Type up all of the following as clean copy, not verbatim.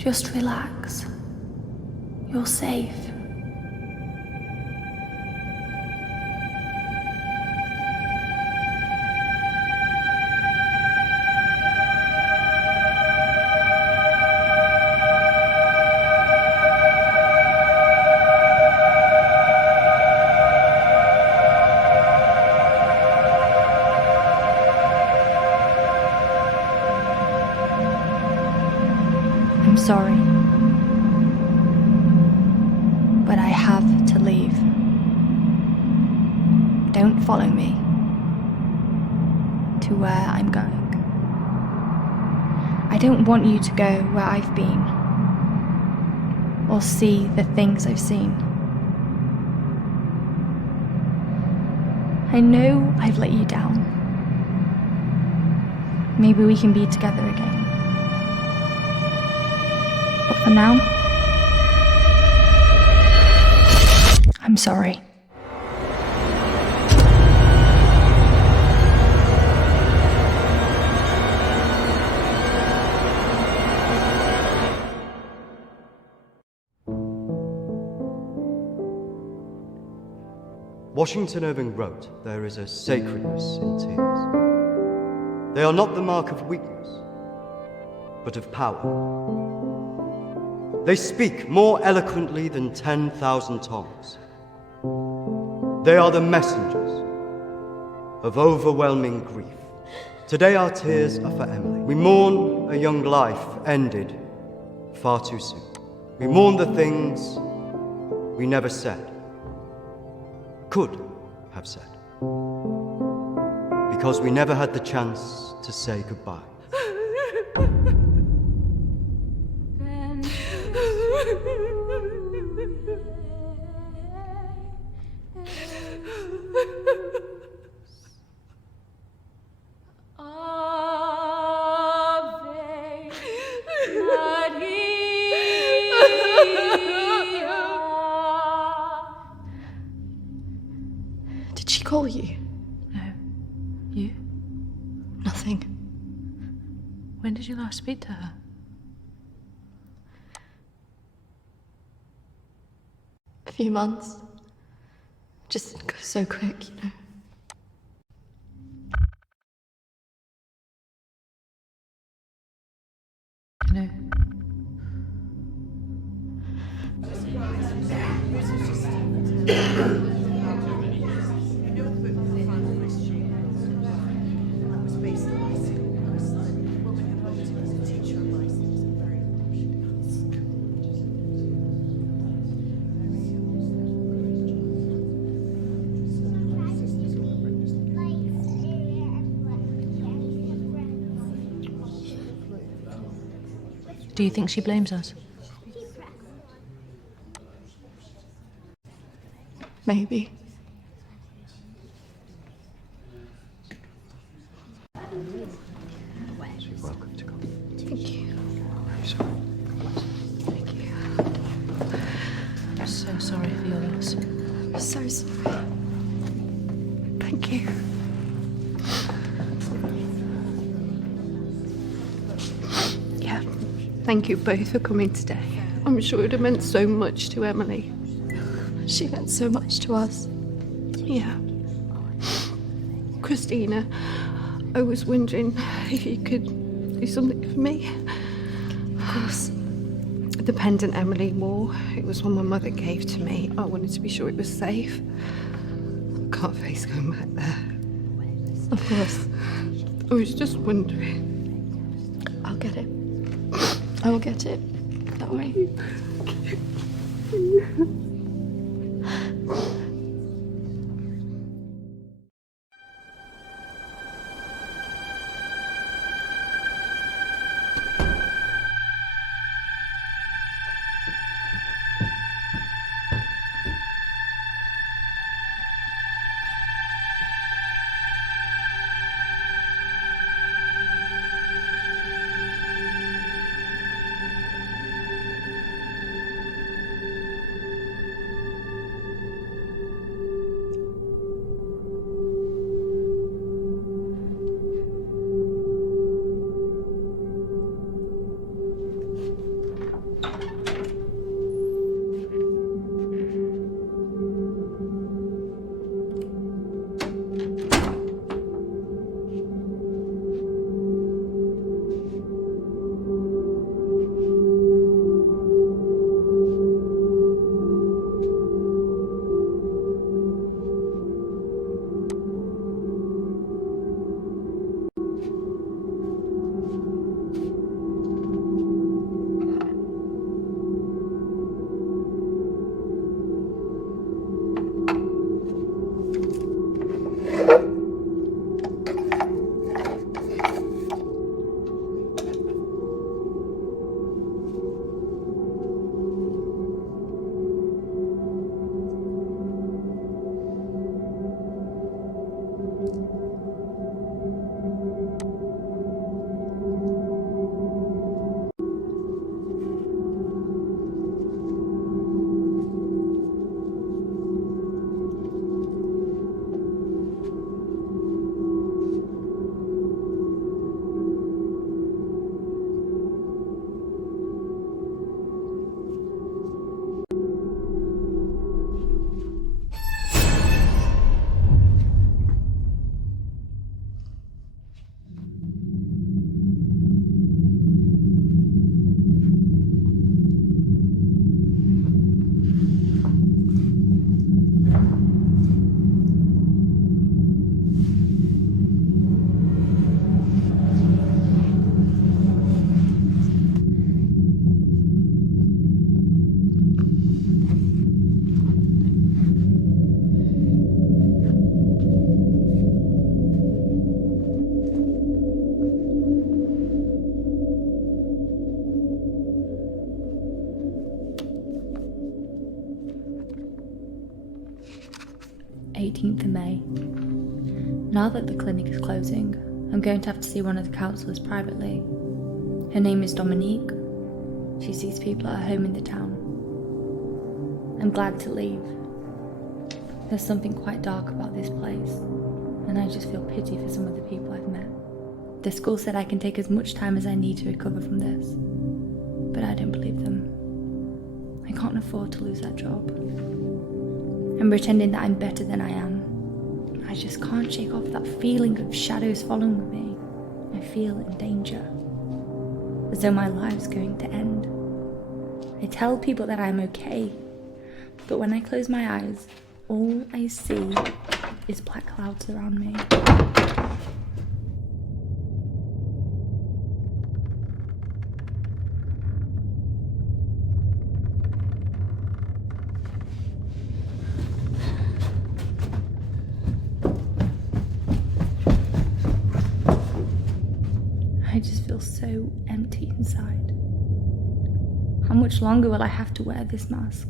Just relax. You're safe. I'm sorry, but I have to leave. Don't follow me to where I'm going. I don't want you to go where I've been or see the things I've seen. I know I've let you down. Maybe we can be together again. But for now, I'm sorry. Washington Irving wrote, "There is a sacredness in tears. They are not the mark of weakness, but of power. They speak more eloquently than 10,000 tongues. They are the messengers of overwhelming grief. Today our tears are for Emily. We mourn a young life ended far too soon. We mourn the things we never said, could have said, because we never had the chance to say goodbye." Did she call you? No. You? Nothing. When did you last speak to her? A few months. Just goes so quick, you know. No. Do you think she blames us? Maybe. You're welcome to come. Thank you. I'm sorry. Thank you. I'm so sorry for your loss. I'm so sorry. Thank you. Yeah. Thank you both for coming today. I'm sure it would have meant so much to Emily. She meant so much to us. Yeah. Christina, I was wondering if you could do something for me. Of course. The pendant Emily wore, it was one my mother gave to me. I wanted to be sure it was safe. I can't face going back there. Of course. I was just wondering. I'll get it. I will get it. Don't worry. May. Now that the clinic is closing, I'm going to have to see one of the counsellors privately. Her name is Dominique. She sees people at her home in the town. I'm glad to leave. There's something quite dark about this place, and I just feel pity for some of the people I've met. The school said I can take as much time as I need to recover from this, but I don't believe them. I can't afford to lose that job. I'm pretending that I'm better than I am. I just can't shake off that feeling of shadows following me. I feel in danger, as though my life's going to end. I tell people that I'm okay, but when I close my eyes, all I see is black clouds around me. I just feel so empty inside. How much longer will I have to wear this mask?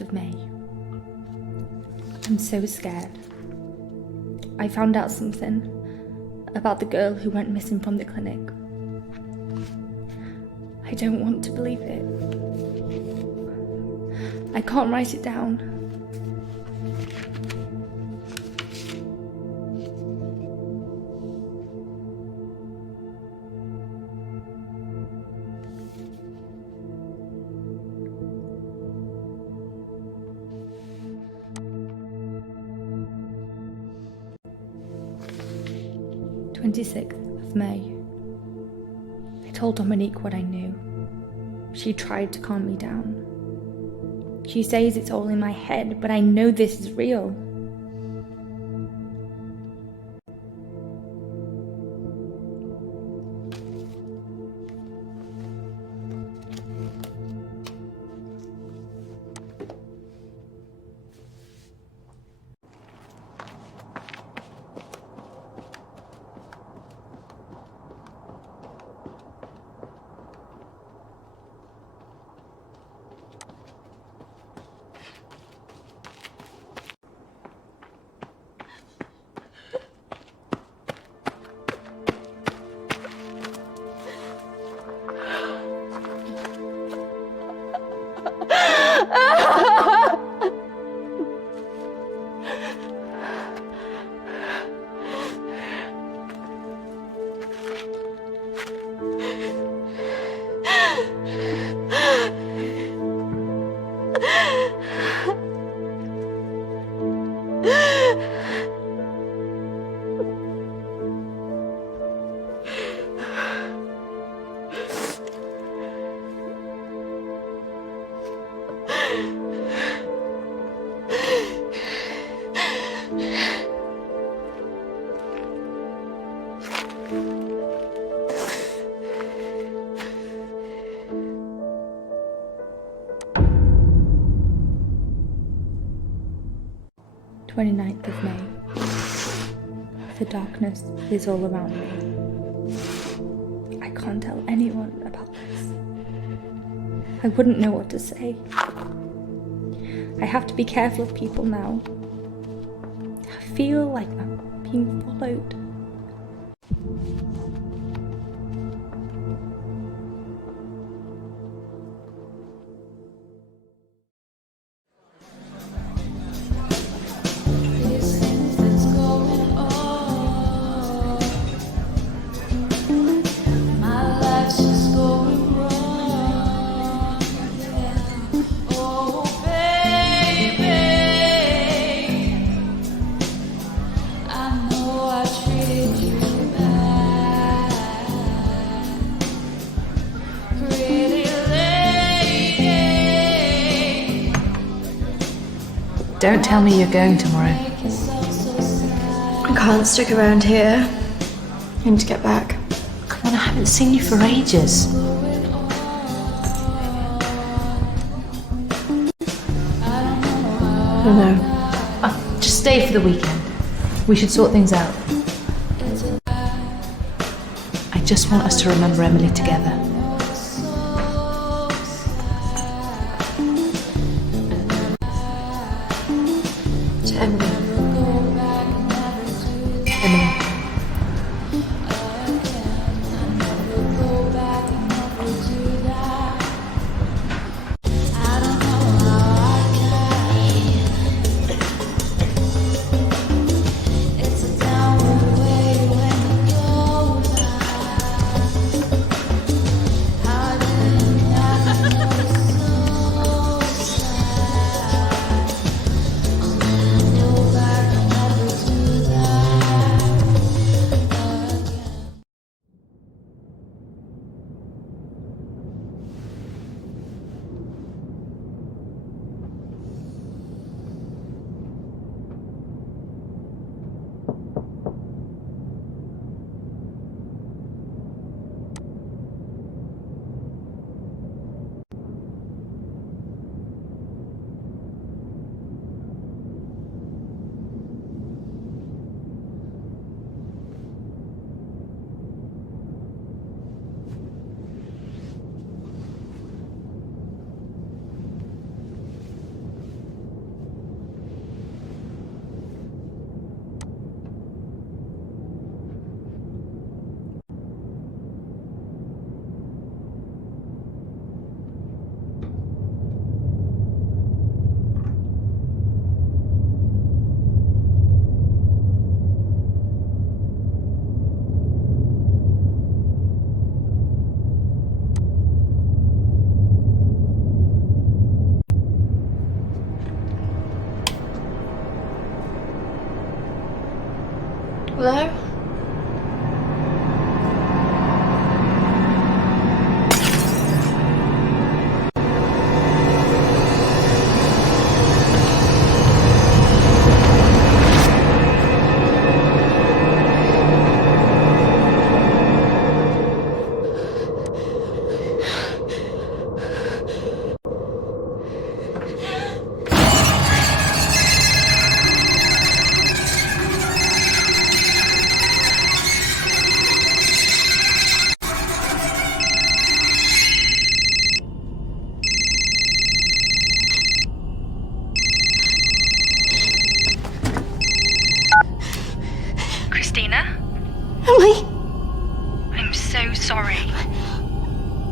of May. I'm so scared. I found out something about the girl who went missing from the clinic. I don't want to believe it. I can't write it down. of May. I told Dominique what I knew. She tried to calm me down. She says it's all in my head, but I know this is real. Of May. The darkness is all around me. I can't tell anyone about this. I wouldn't know what to say. I have to be careful of people now. I feel like I'm being followed. Don't tell me you're going tomorrow. I can't stick around here. I need to get back. Come on, I haven't seen you for ages. No. Just stay for the weekend. We should sort things out. I just want us to remember Emily together. To Emily. Emily. Hello? Emily! I'm so sorry.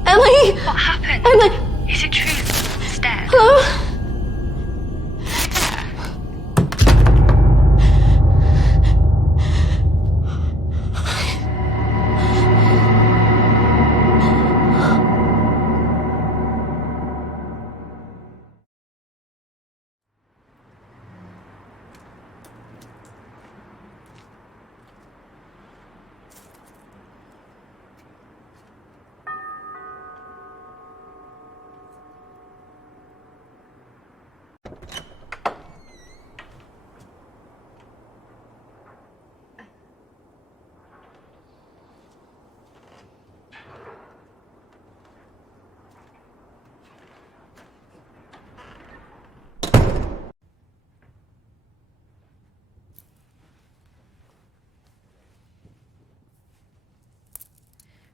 Emily! What happened? Emily! Is it true? It's dead. Hello?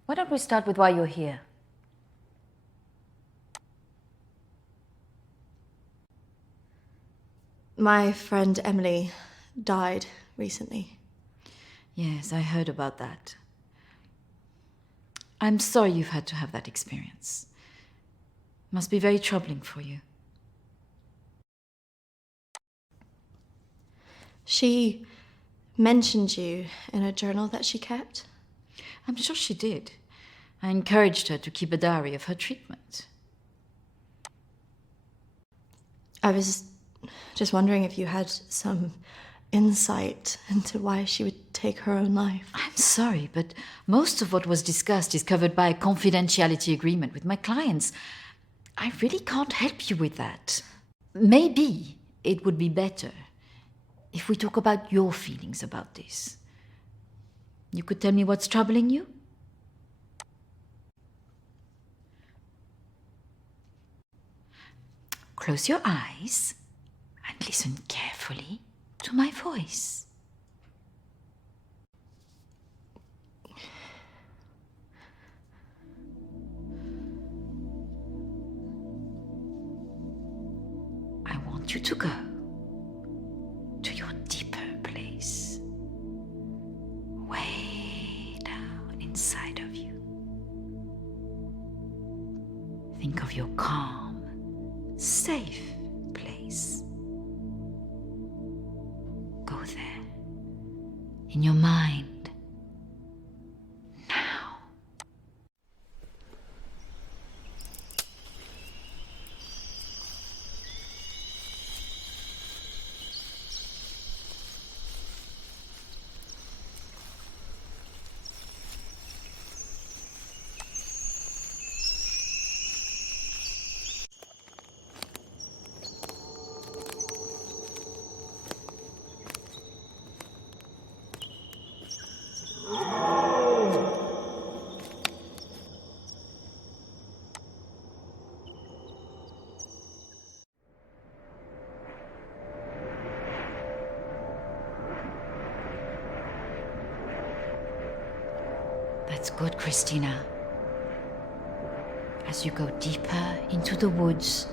Why don't we start with why you're here? My friend Emily died recently. Yes, I heard about that. I'm sorry you've had to have that experience. Must be very troubling for you. She mentioned you in a journal that she kept. I'm sure she did. I encouraged her to keep a diary of her treatment. I was just wondering if you had some insight into why she would take her own life. I'm sorry, but most of what was discussed is covered by a confidentiality agreement with my clients. I really can't help you with that. Maybe it would be better if we talk about your feelings about this. You could tell me what's troubling you? Close your eyes and and listen carefully to my voice. I want you to go to your deeper place, way down inside of you. Think of your calm, safe place. Go there, in your mind, now. That's good, Christina. As you go deeper into the woods,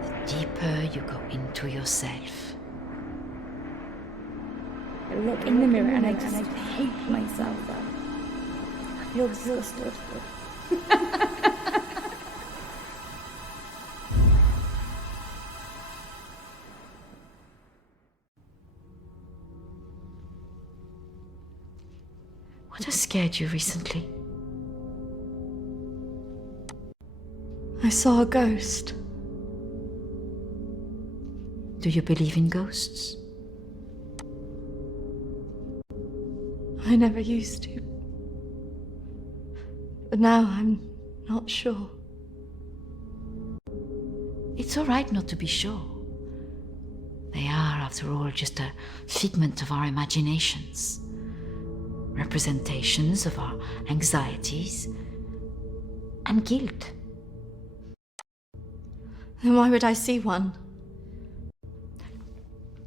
the deeper you go into yourself. I look in the mirror and I just hate myself. I feel exhausted. What has scared you recently? I saw a ghost. Do you believe in ghosts? I never used to. But now I'm not sure. It's all right not to be sure. They are, after all, just a figment of our imaginations. Representations of our anxieties and guilt. Then why would I see one?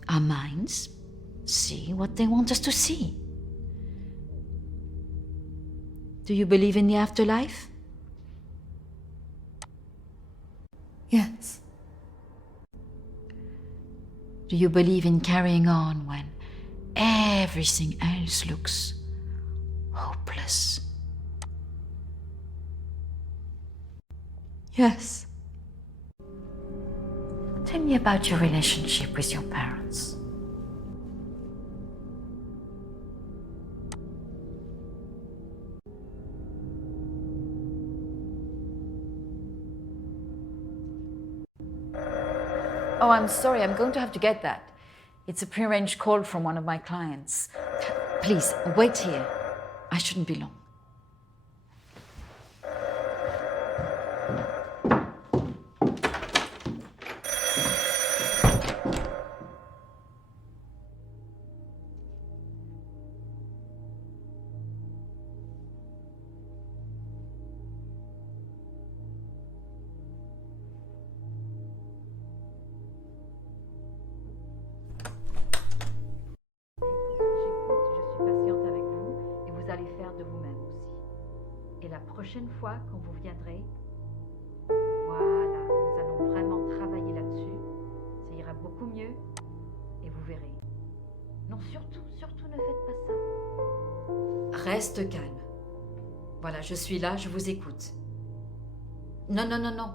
Our minds see what they want us to see. Do you believe in the afterlife? Yes. Do you believe in carrying on when everything else looks hopeless? Yes. Tell me about your relationship with your parents. Oh, I'm sorry, I'm going to have to get that. It's a prearranged call from one of my clients. Please, wait here. I shouldn't be long. Prochaine fois, quand vous viendrez, voilà, nous allons vraiment travailler là-dessus. Ça ira beaucoup mieux et vous verrez. Non, surtout, surtout ne faites pas ça. Reste calme. Voilà, je suis là, je vous écoute. Non, non, non, non.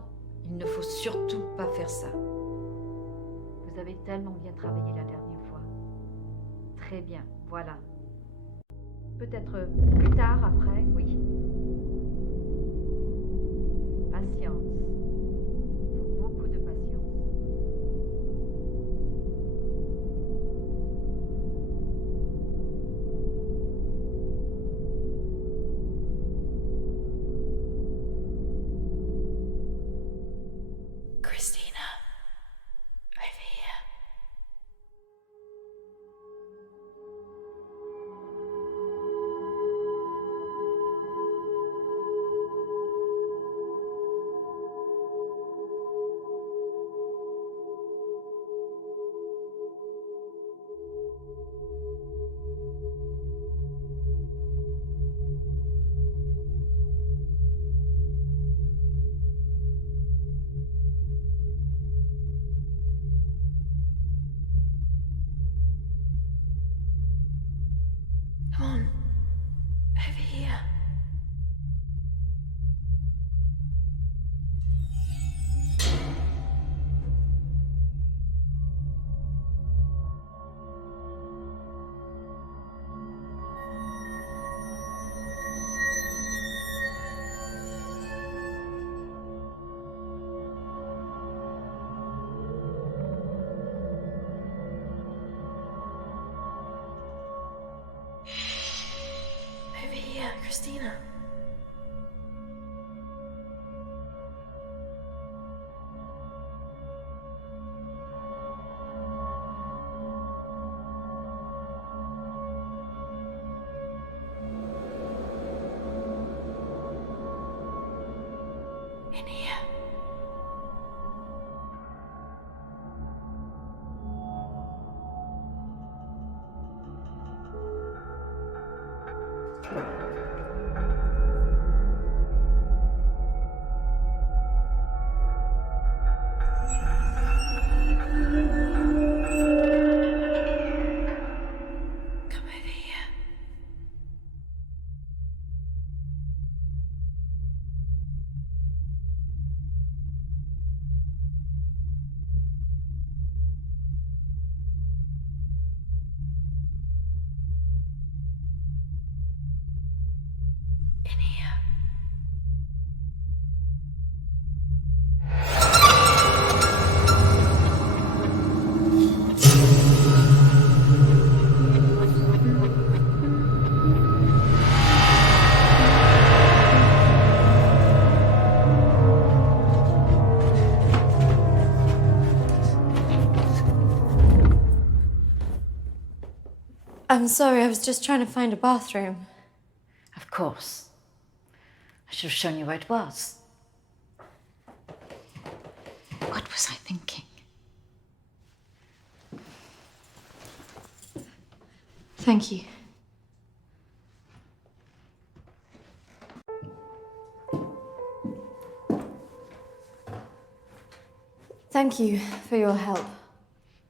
Il ne faut surtout pas faire ça. Vous avez tellement bien travaillé la dernière fois. Très bien, voilà. Peut-être plus tard, après, oui. Patience. Beaucoup de patience. Christina, over here. Christina. In here. Come over here. In here. I'm sorry, I was just trying to find a bathroom. Of course. I should have shown you where it was. What was I thinking? Thank you. Thank you for your help.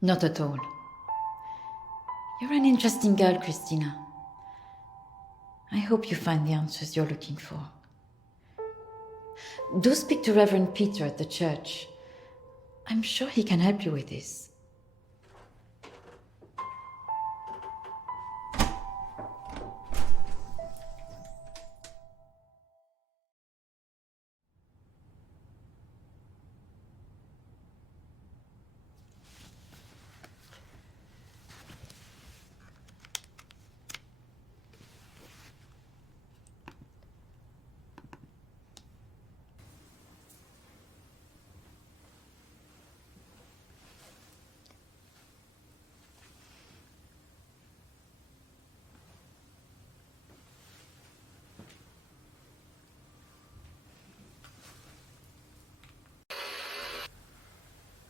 Not at all. You're an interesting girl, Christina. I hope you find the answers you're looking for. Do speak to Reverend Peter at the church. I'm sure he can help you with this.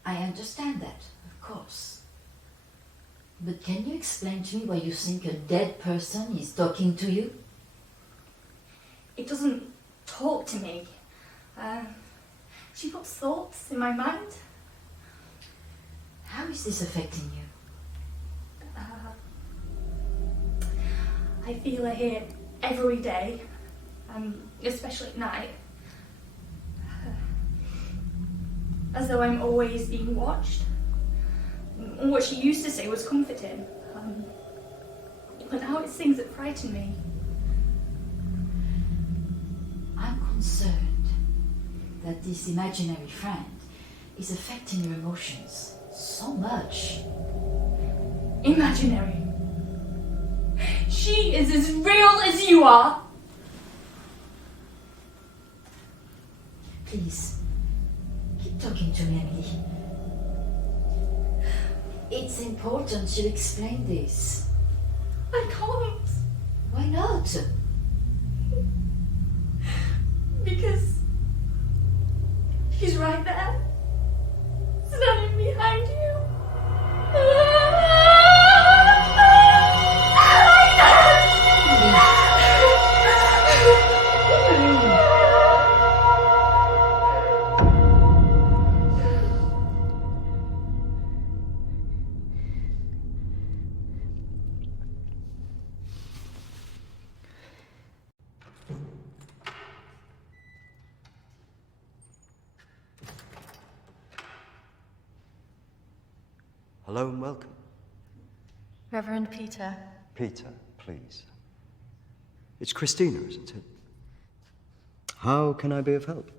I understand that, of course. But can you explain to me why you think a dead person is talking to you? It doesn't talk to me. She puts thoughts in my mind. How is this affecting you? I feel her here every day, especially at night. As though I'm always being watched. What she used to say was comforting. But now it's things that frighten me. I'm concerned that this imaginary friend is affecting your emotions so much. Imaginary. She is as real as you are. Please, keep talking to me, Emily. It's important you explain this. I can't. Why not? Because she's right there, standing behind you. Hello and welcome. Reverend Peter. Peter, please. It's Christina, isn't it? How can I be of help?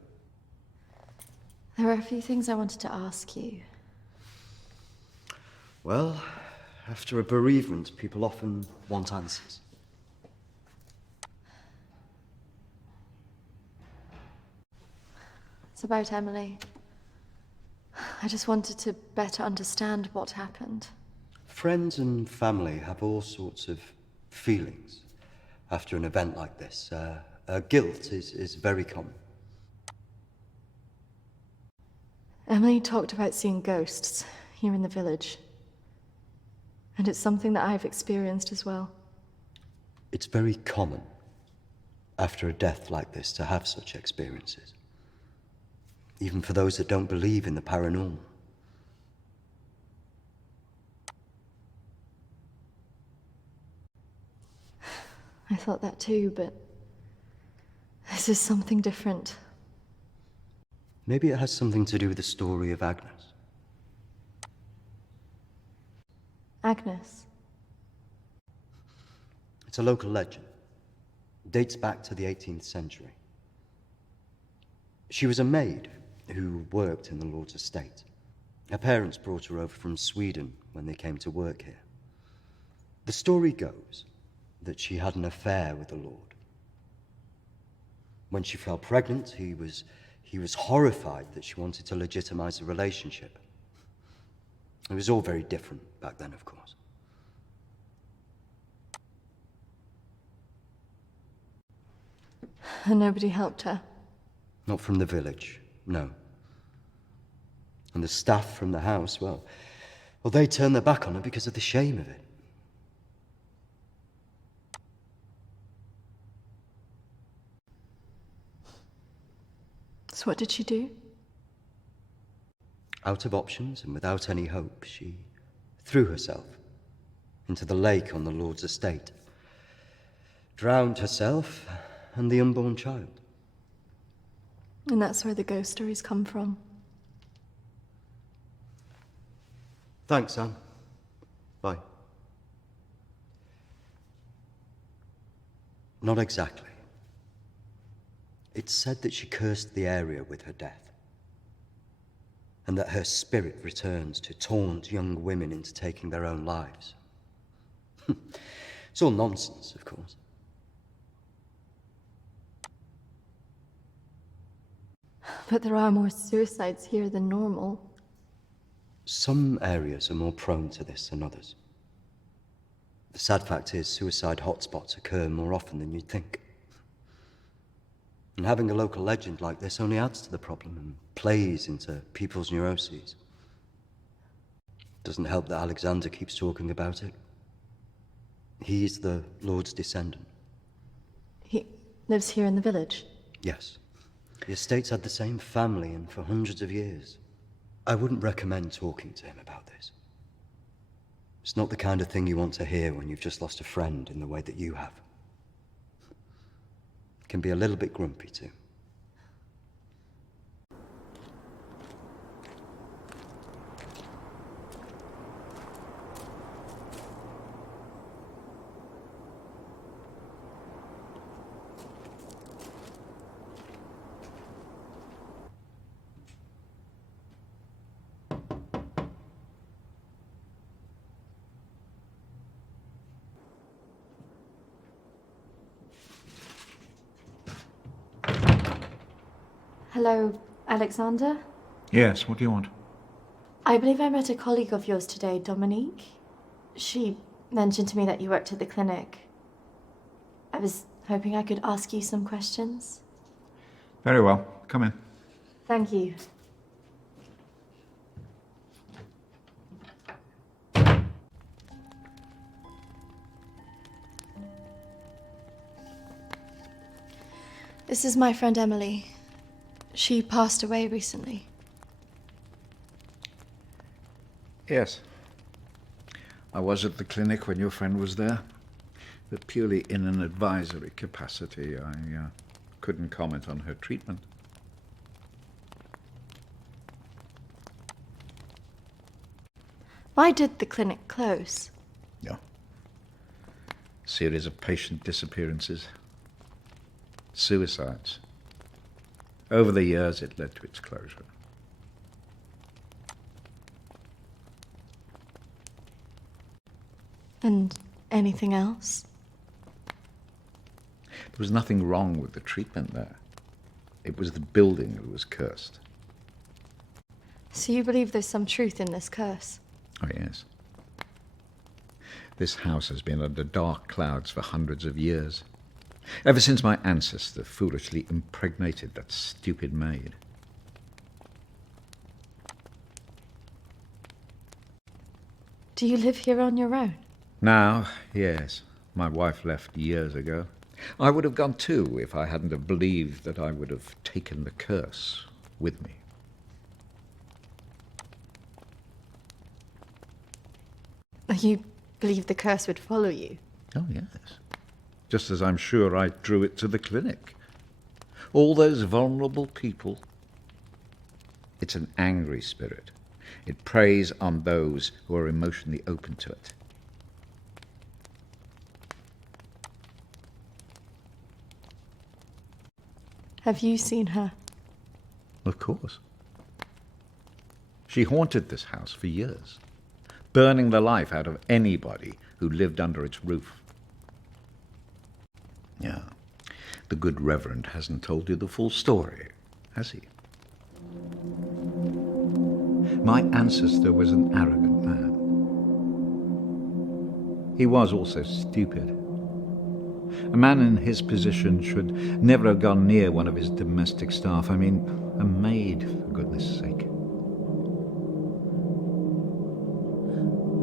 There are a few things I wanted to ask you. Well, after a bereavement, people often want answers. It's about Emily. I just wanted to better understand what happened. Friends and family have all sorts of feelings after an event like this. Guilt is very common. Emily talked about seeing ghosts here in the village. And it's something that I've experienced as well. It's very common after a death like this to have such experiences. Even for those that don't believe in the paranormal. I thought that too, but this is something different. Maybe it has something to do with the story of Agnes. Agnes. It's a local legend. It dates back to the 18th century. She was a maid who worked in the Lord's estate. Her parents brought her over from Sweden when they came to work here. The story goes that she had an affair with the Lord. When she fell pregnant, he was horrified that she wanted to legitimize the relationship. It was all very different back then, of course. And nobody helped her? Not from the village, no. And the staff from the house, well, they turned their back on her because of the shame of it. So what did she do? Out of options and without any hope, she threw herself into the lake on the Lord's estate, drowned herself and the unborn child. And that's where the ghost stories come from. Thanks, Anne. Bye. Not exactly. It's said that she cursed the area with her death, and that her spirit returns to taunt young women into taking their own lives. It's all nonsense, of course. But there are more suicides here than normal. Some areas are more prone to this than others. The sad fact is, suicide hotspots occur more often than you'd think. And having a local legend like this only adds to the problem and plays into people's neuroses. Doesn't help that Alexander keeps talking about it. He's the Lord's descendant. He lives here in the village? Yes. The estate's had the same family and for hundreds of years. I wouldn't recommend talking to him about this. It's not the kind of thing you want to hear when you've just lost a friend in the way that you have. Can be a little bit grumpy too. Hello, Alexander? Yes, what do you want? I believe I met a colleague of yours today, Dominique. She mentioned to me that you worked at the clinic. I was hoping I could ask you some questions. Very well. Come in. Thank you. This is my friend Emily. She passed away recently. Yes. I was at the clinic when your friend was there, but purely in an advisory capacity. I couldn't comment on her treatment. Why did the clinic close? Yeah. Series of patient disappearances. Suicides. Over the years, it led to its closure. And anything else? There was nothing wrong with the treatment there. It was the building that was cursed. So you believe there's some truth in this curse? Oh, yes. This house has been under dark clouds for hundreds of years. Ever since my ancestor foolishly impregnated that stupid maid. Do you live here on your own? Now, yes. My wife left years ago. I would have gone too if I hadn't have believed that I would have taken the curse with me. You believe the curse would follow you? Oh, yes. Just as I'm sure I drew it to the clinic. All those vulnerable people. It's an angry spirit. It preys on those who are emotionally open to it. Have you seen her? Of course. She haunted this house for years, burning the life out of anybody who lived under its roof. Yeah, the good Reverend hasn't told you the full story, has he? My ancestor was an arrogant man. He was also stupid. A man in his position should never have gone near one of his domestic staff. I mean, a maid, for goodness sake.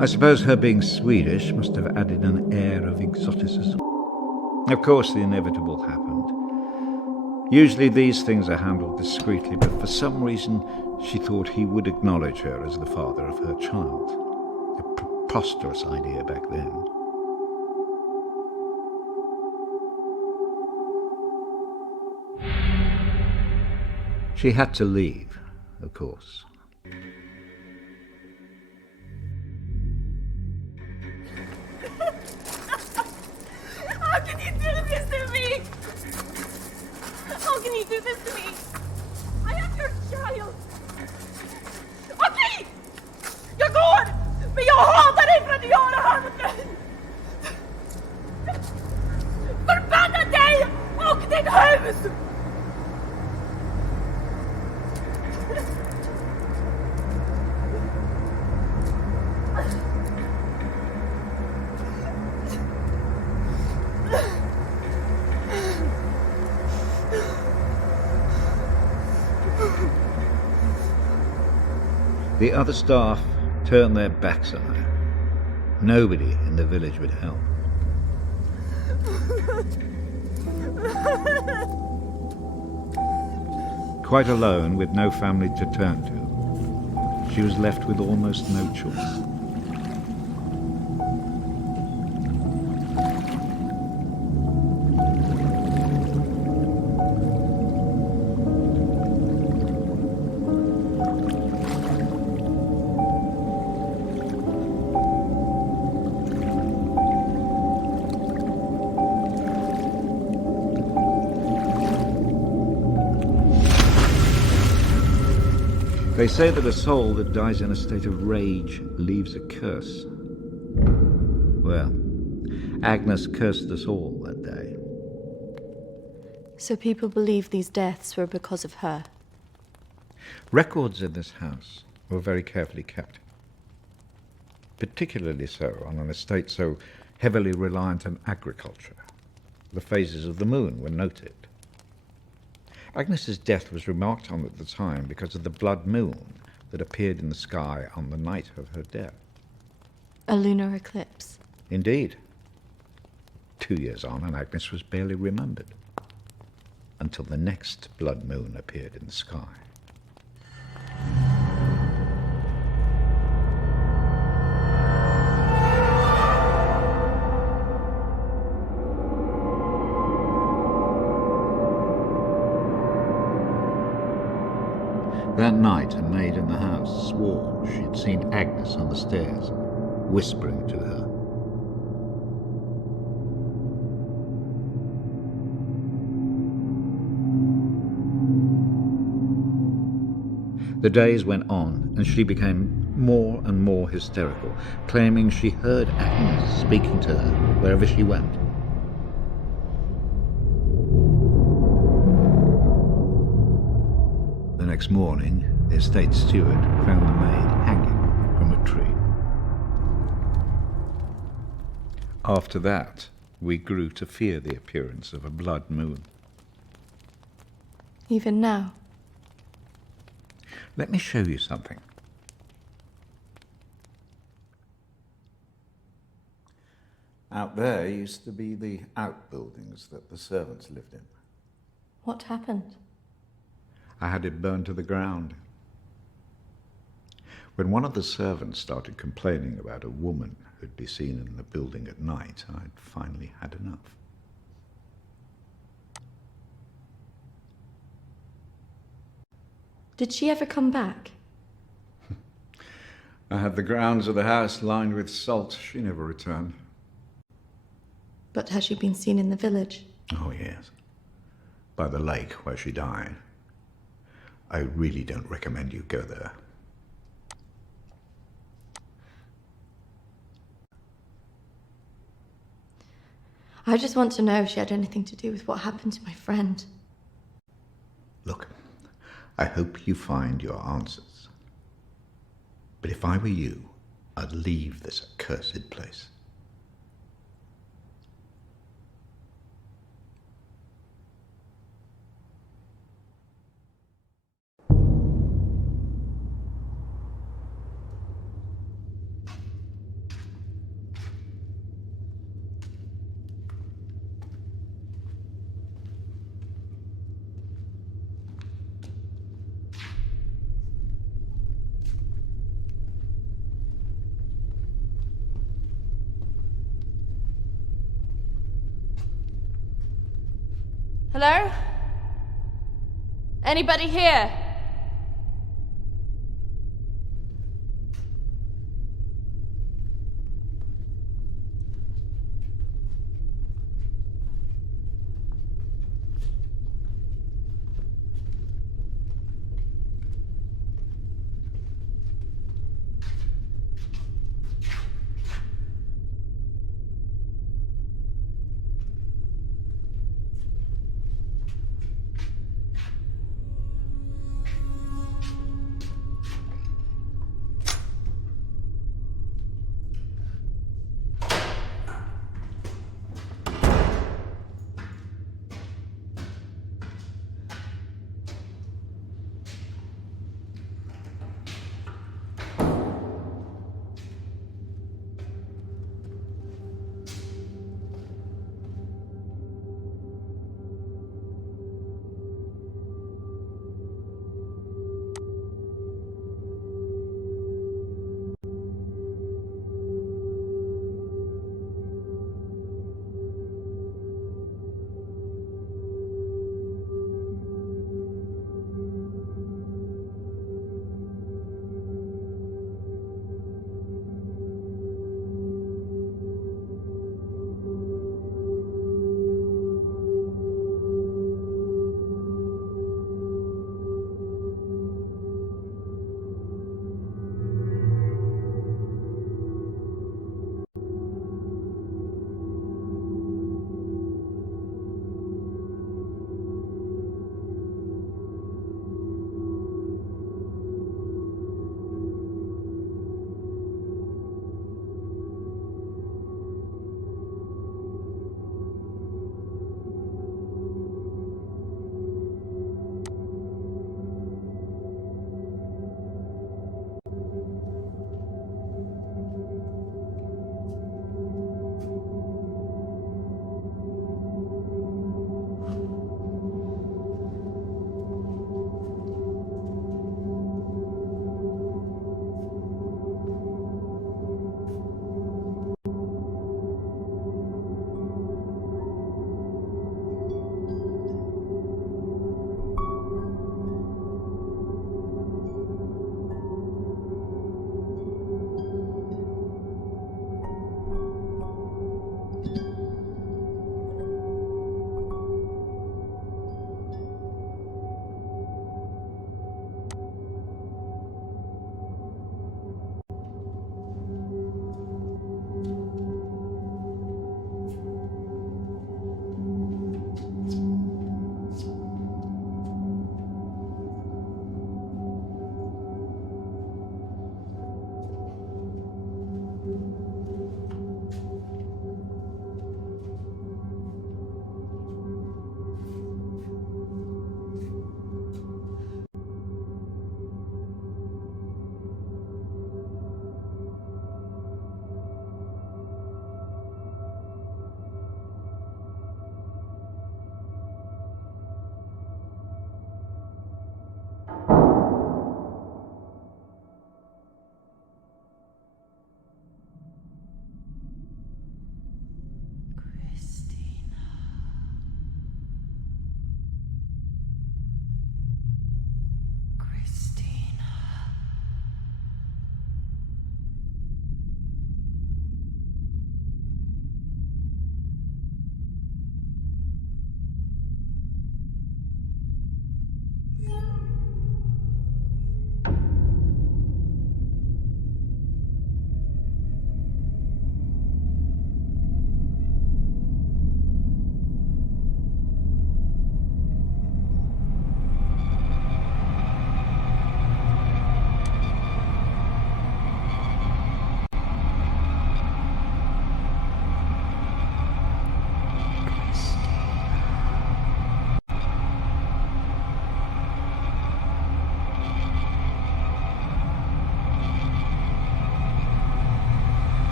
I suppose her being Swedish must have added an air of exoticism. Of course, the inevitable happened. Usually these things are handled discreetly, but for some reason she thought he would acknowledge her as the father of her child. A preposterous idea back then. She had to leave, of course. How can you do this to me? How can you do this to me? I am your child. Okej! Jag går! Men jag hatar dig för att göra det här med mig! Förbanna dig och ditt hus! The other staff turned their backs on her. Nobody in the village would help. Quite alone, with no family to turn to, she was left with almost no choice. They say that a soul that dies in a state of rage leaves a curse. Well, Agnes cursed us all that day. So people believe these deaths were because of her? Records in this house were very carefully kept. Particularly so on an estate so heavily reliant on agriculture. The phases of the moon were noted. Agnes's death was remarked on at the time because of the blood moon that appeared in the sky on the night of her death. A lunar eclipse? Indeed. 2 years on, and Agnes was barely remembered, until the next blood moon appeared in the sky. That night, a maid in the house swore she'd seen Agnes on the stairs, whispering to her. The days went on, and she became more and more hysterical, claiming she heard Agnes speaking to her wherever she went. next morning, the estate steward found the maid hanging from a tree. After that, we grew to fear the appearance of a blood moon. Even now? Let me show you something. Out there used to be the outbuildings that the servants lived in. What happened? I had it burned to the ground. When one of the servants started complaining about a woman who'd be seen in the building at night, I'd finally had enough. Did she ever come back? I had the grounds of the house lined with salt. She never returned. But has she been seen in the village? Oh, yes. By the lake where she died. I really don't recommend you go there. I just want to know if she had anything to do with what happened to my friend. Look, I hope you find your answers. But if I were you, I'd leave this accursed place. Hello? Anybody here?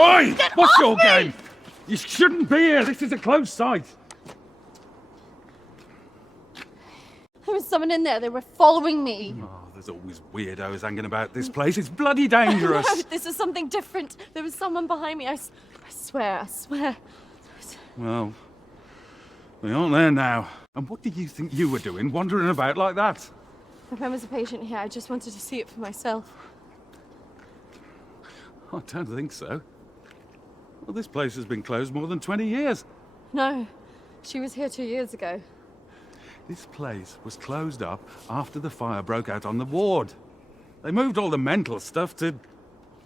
Oi! What's your me! game? You shouldn't be here. This is a closed site. There was someone in there. They were following me. Oh, there's always weirdos hanging about this place. It's bloody dangerous. No, this is something different. There was someone behind me. I swear. Well, we aren't there now. And what did you think you were doing, wandering about like that? My friend was a patient here. I just wanted to see it for myself. I don't think so. Well, this place has been closed more than 20 years. No, she was here 2 years ago. This place was closed up after the fire broke out on the ward. They moved all the mental stuff to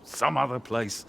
some other place.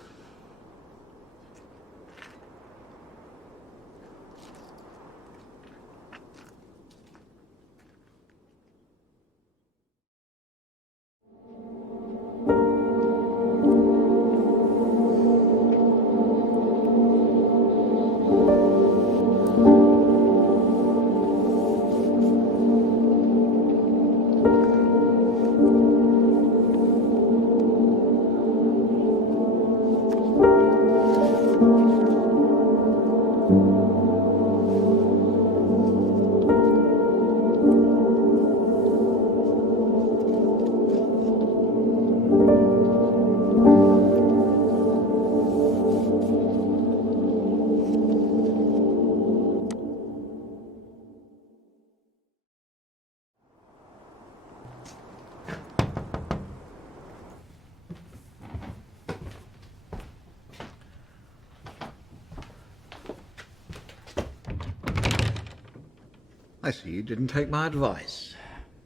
I see you didn't take my advice.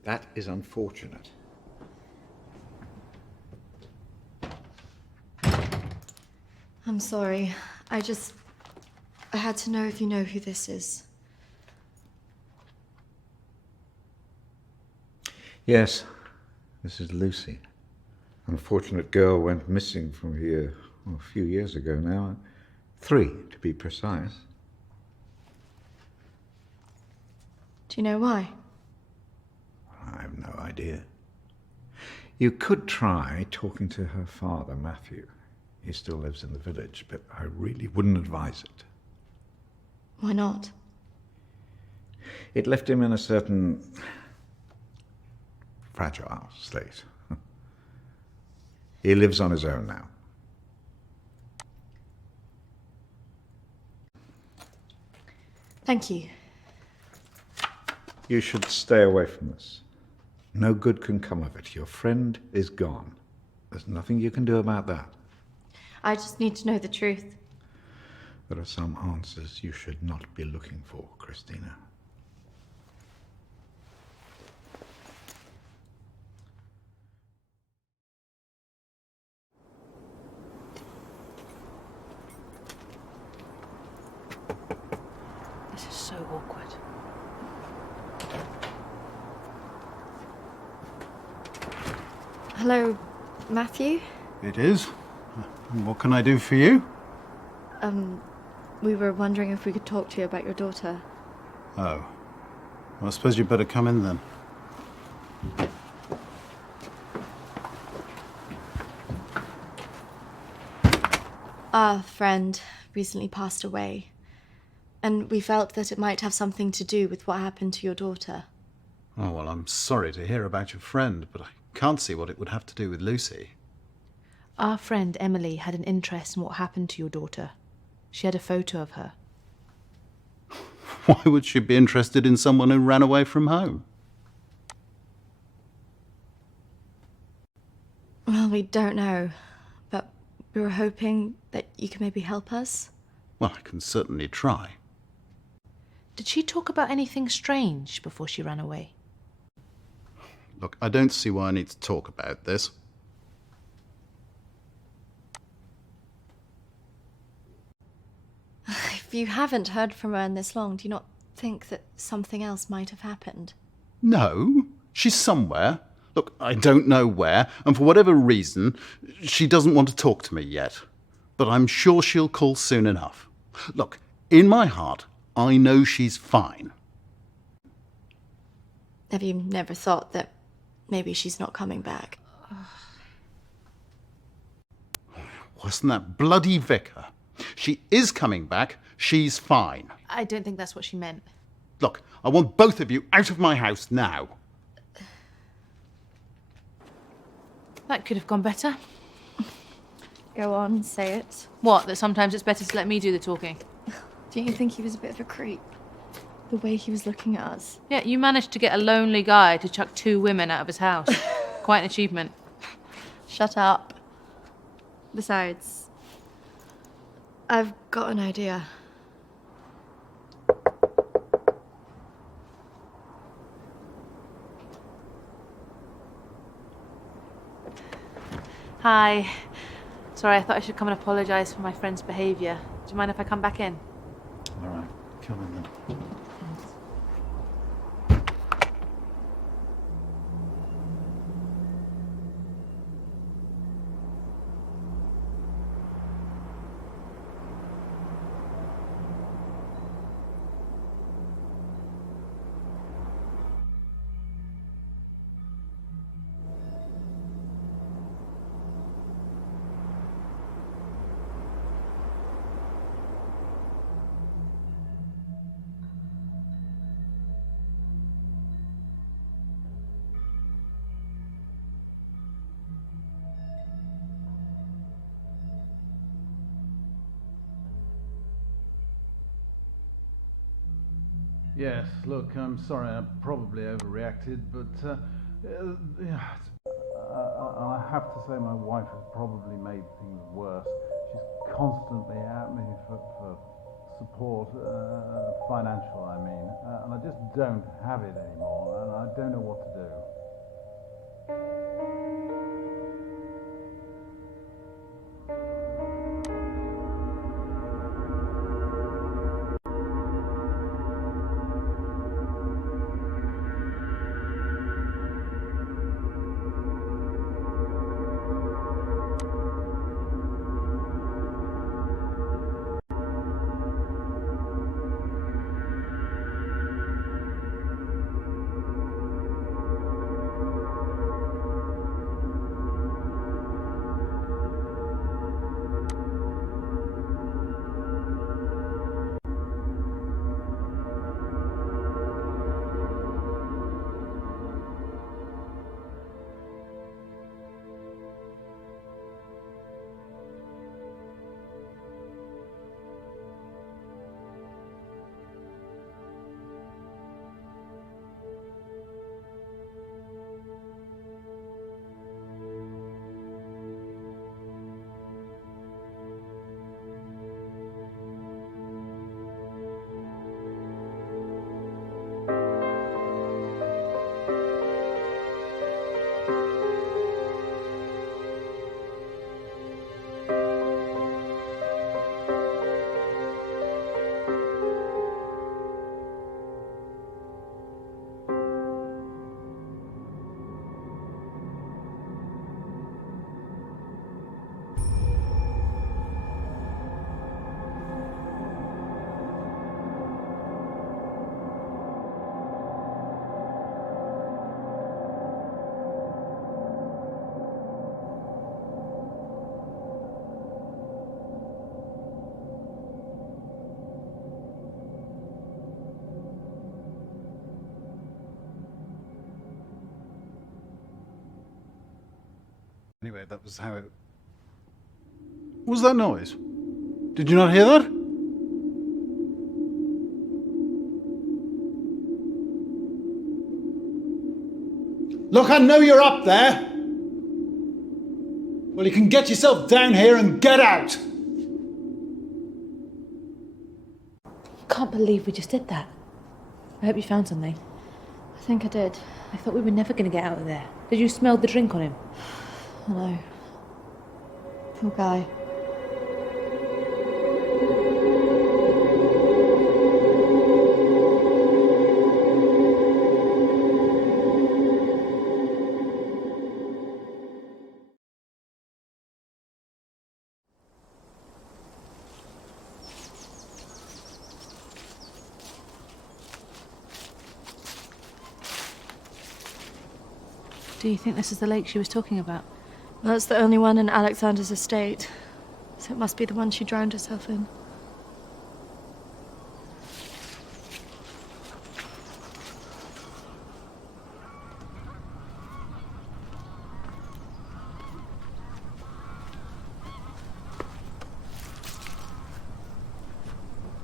That is unfortunate. I'm sorry. I had to know if you know who this is. Yes, this is Lucy. Unfortunate girl went missing from here a few years ago now. 3, to be precise. Do you know why? I have no idea. You could try talking to her father, Matthew. He still lives in the village, but I really wouldn't advise it. Why not? It left him in a certain fragile state. He lives on his own now. Thank you. You should stay away from this. No good can come of it. Your friend is gone. There's nothing you can do about that. I just need to know the truth. There are some answers you should not be looking for, Christina. This is so awkward. Hello, Matthew? It is. What can I do for you? We were wondering if we could talk to you about your daughter. Oh. Well, I suppose you'd better come in then. Our friend recently passed away, and we felt that it might have something to do with what happened to your daughter. Oh, well, I'm sorry to hear about your friend, but I can't see what it would have to do with Lucy. Our friend Emily had an interest in what happened to your daughter. She had a photo of her. Why would she be interested in someone who ran away from home? Well, we don't know, but we were hoping that you could maybe help us. Well, I can certainly try. Did she talk about anything strange before she ran away? Look, I don't see why I need to talk about this. If you haven't heard from her in this long, do you not think that something else might have happened? No, she's somewhere. Look, I don't know where, and for whatever reason, she doesn't want to talk to me yet. But I'm sure she'll call soon enough. Look, in my heart, I know she's fine. Have you never thought that maybe she's not coming back? Wasn't that bloody vicar? She is coming back. She's fine. I don't think that's what she meant. Look, I want both of you out of my house now. That could have gone better. Go on, say it. What, that sometimes it's better to let me do the talking? Don't you think he was a bit of a creep? The way he was looking at us. Yeah, you managed to get a lonely guy to chuck 2 women out of his house. Quite an achievement. Shut up. Besides, I've got an idea. Hi. Sorry, I thought I should come and apologise for my friend's behaviour. Do you mind if I come back in? All right, come in then. Yes, look, I'm sorry, I probably overreacted, but I have to say my wife has probably made things worse. She's constantly at me for support, financial, I mean, and I just don't have it anymore, and I don't know what to do. Anyway, that was how it... What was that noise? Did you not hear that? Look, I know you're up there. Well, you can get yourself down here and get out. Can't believe we just did that. I hope you found something. I think I did. I thought we were never going to get out of there. Did you smell the drink on him? Hello. Poor guy. Do you think this is the lake she was talking about? That's the only one in Alexander's estate. so it must be the one she drowned herself in.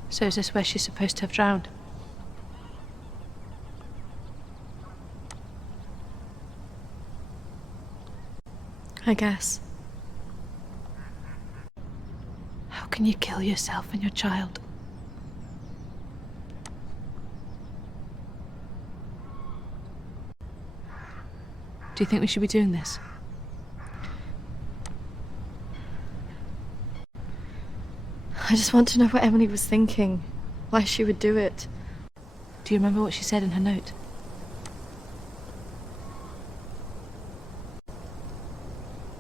So is this where she's supposed to have drowned? I guess. How can you kill yourself and your child? Do you think we should be doing this? I just want to know what Emily was thinking. Why she would do it. Do you remember what she said in her note?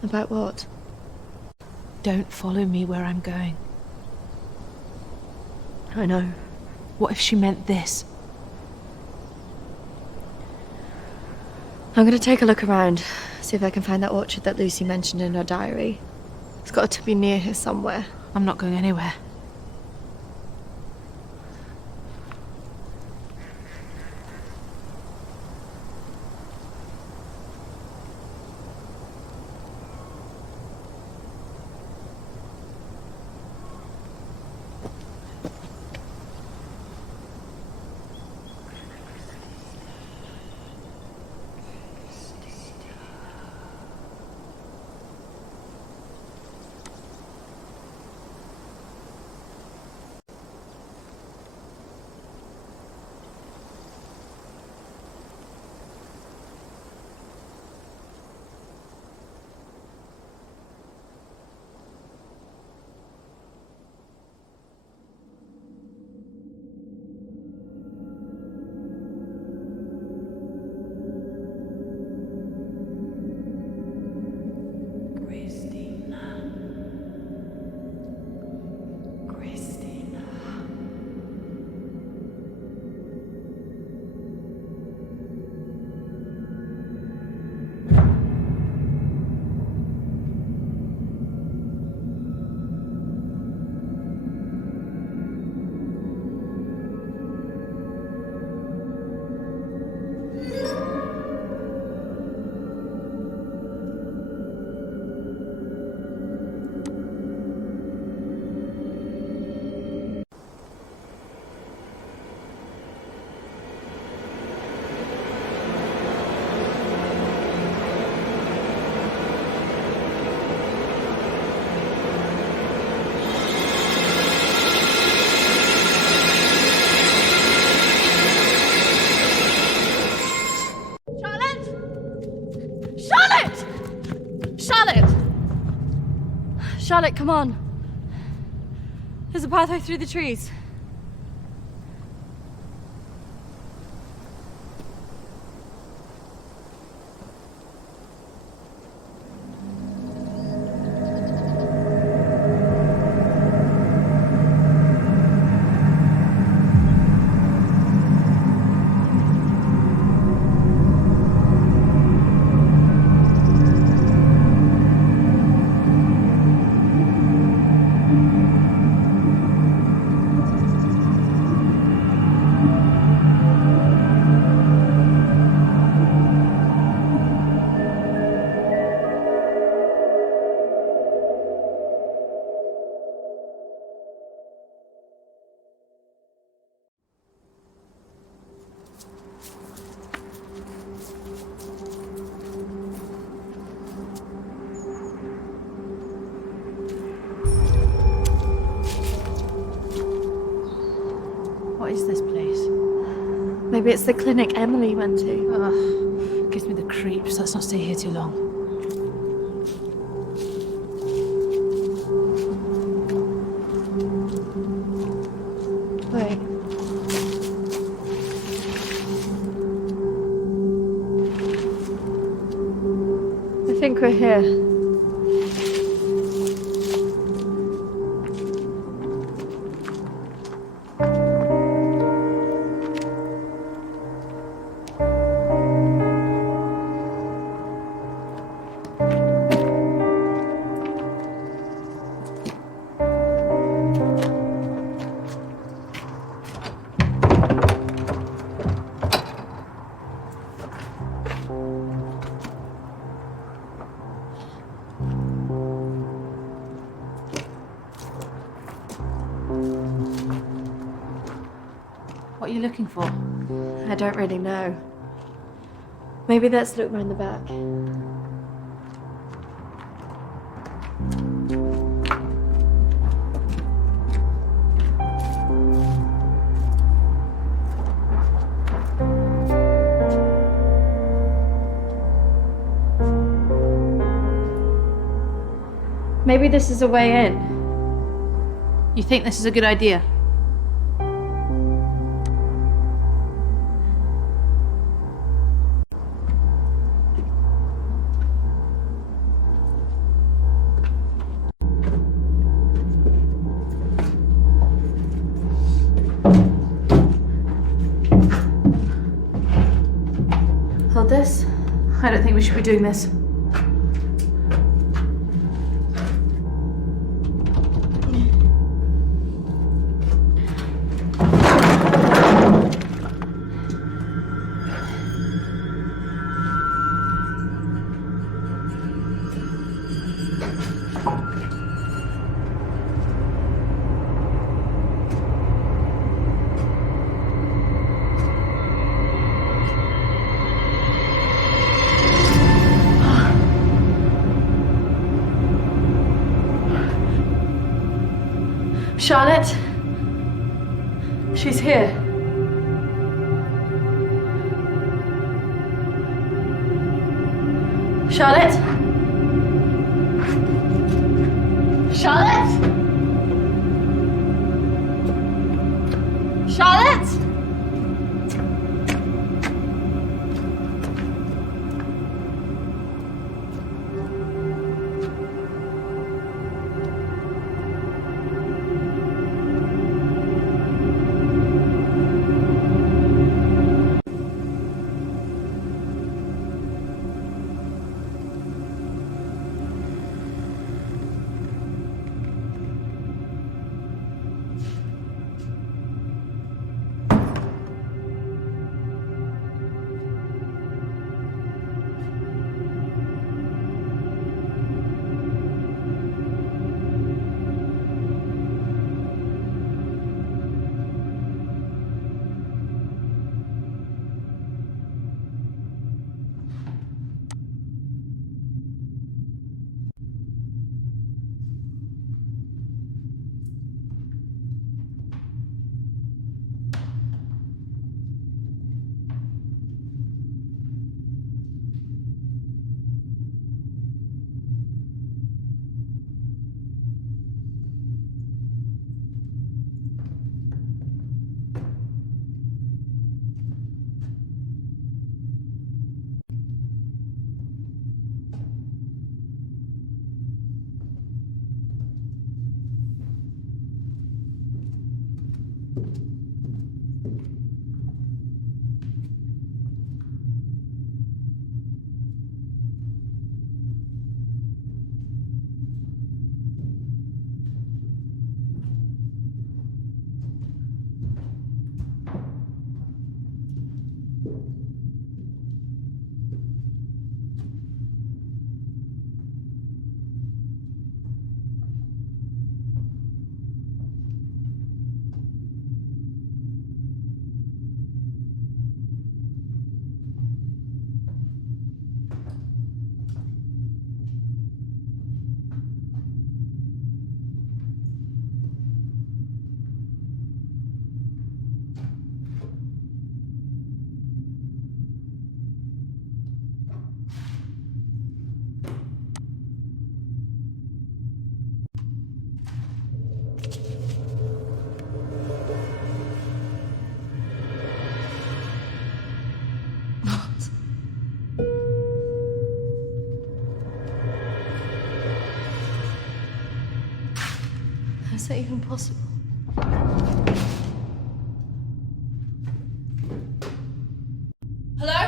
About what? Don't follow me where I'm going. I know. What if she meant this? I'm gonna take a look around, see if I can find that orchard that Lucy mentioned in her diary. It's got to be near here somewhere. I'm not going anywhere. Charlotte, come on. There's a pathway through the trees. What is this place? Maybe it's the clinic Emily went to. Ugh, gives me the creeps. Let's not stay here too long. Wait. I think we're here. What are you looking for? I don't really know. Maybe let's look round the back. Maybe this is a way in. You think this is a good idea? Hold this. I don't think we should be doing this. Charlotte? She's here. Charlotte? Charlotte? Charlotte? Is that even possible? Hello?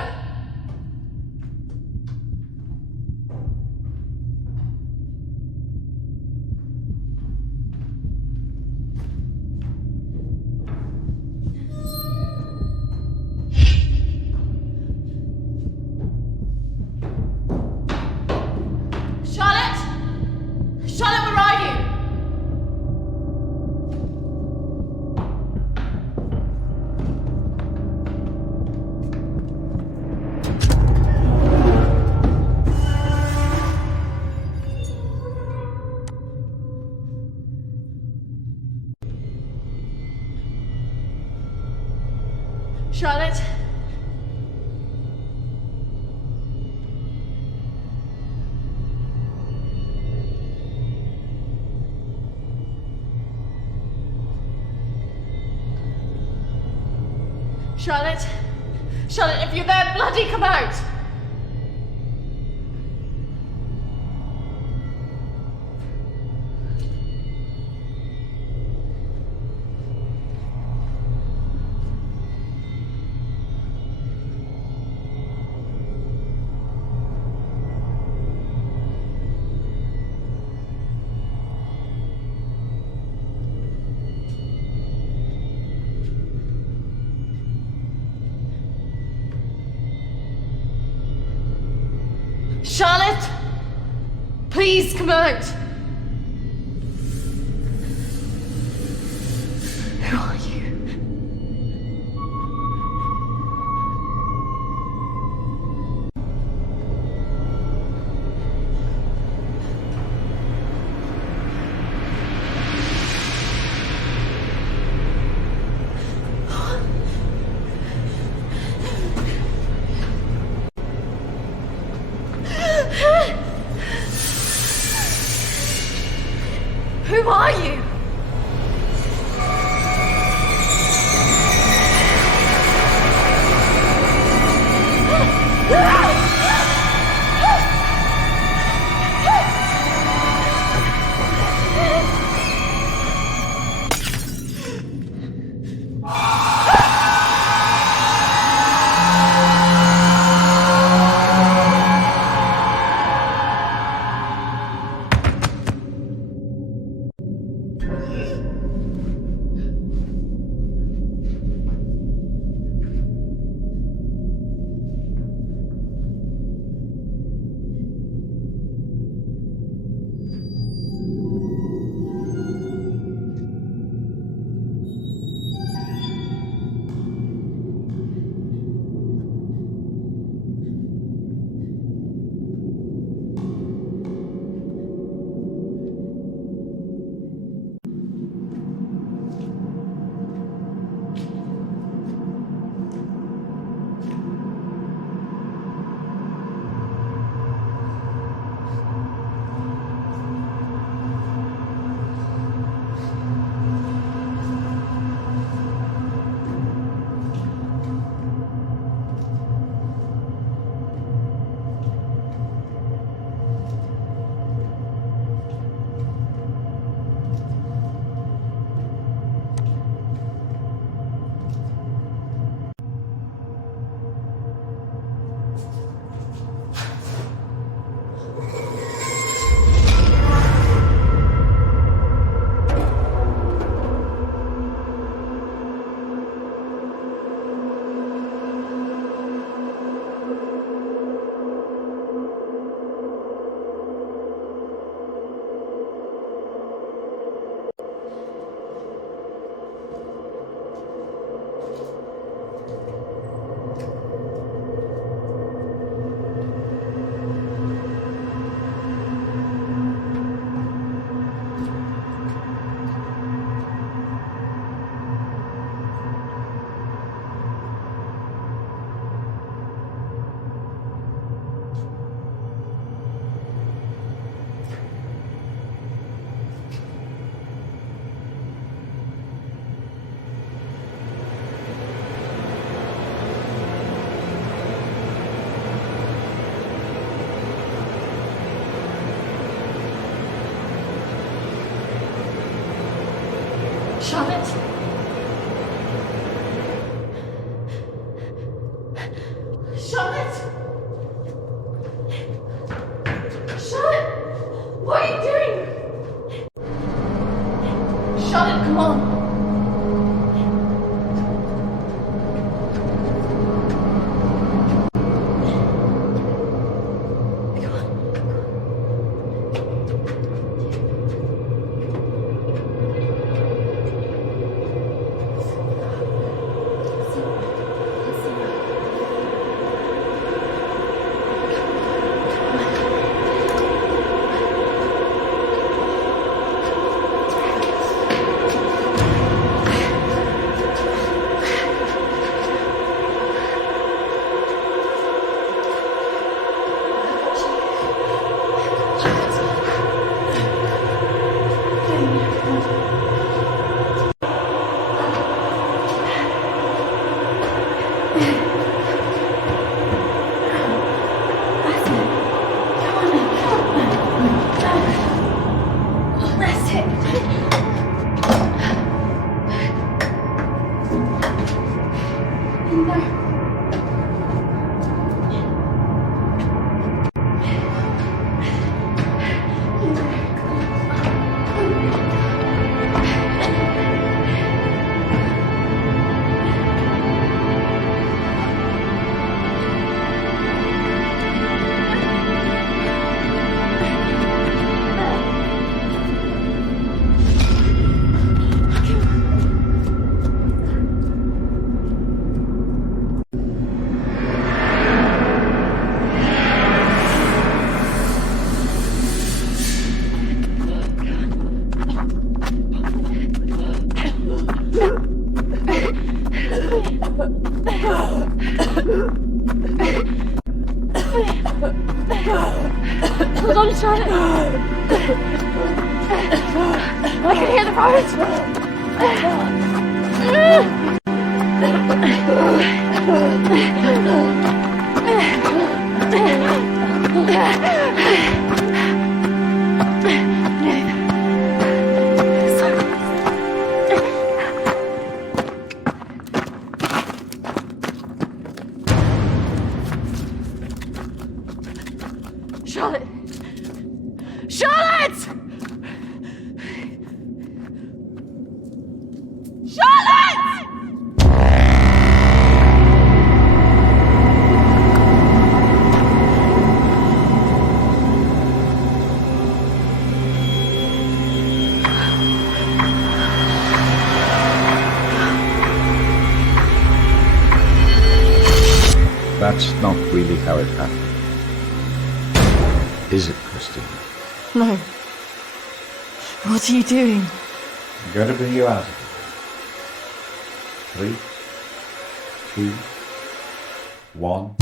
Charlotte? Charlotte, where are you? Charlotte? Charlotte? Charlotte, if you're there, bloody come out! Charlotte! Please come out! Who are you? Who are you? Charlotte? Charlotte? Charlotte? What are you doing? Charlotte, come on. Hold on, Charlotte. I can hear the road. Charlotte! Charlotte! Charlotte! That's not really how it happened. Is it, Christine? No. What are you doing? I'm going to bring you out of it. 3, 2, 1.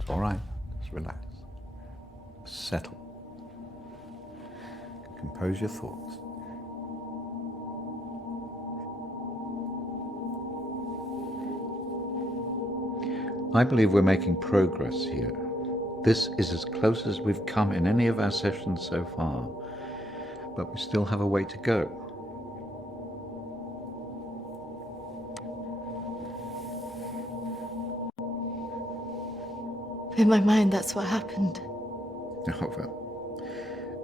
It's all right. Just relax. Settle. Compose your thoughts. I believe we're making progress here. This is as close as we've come in any of our sessions so far, but we still have a way to go. In my mind, that's what happened. Oh, well,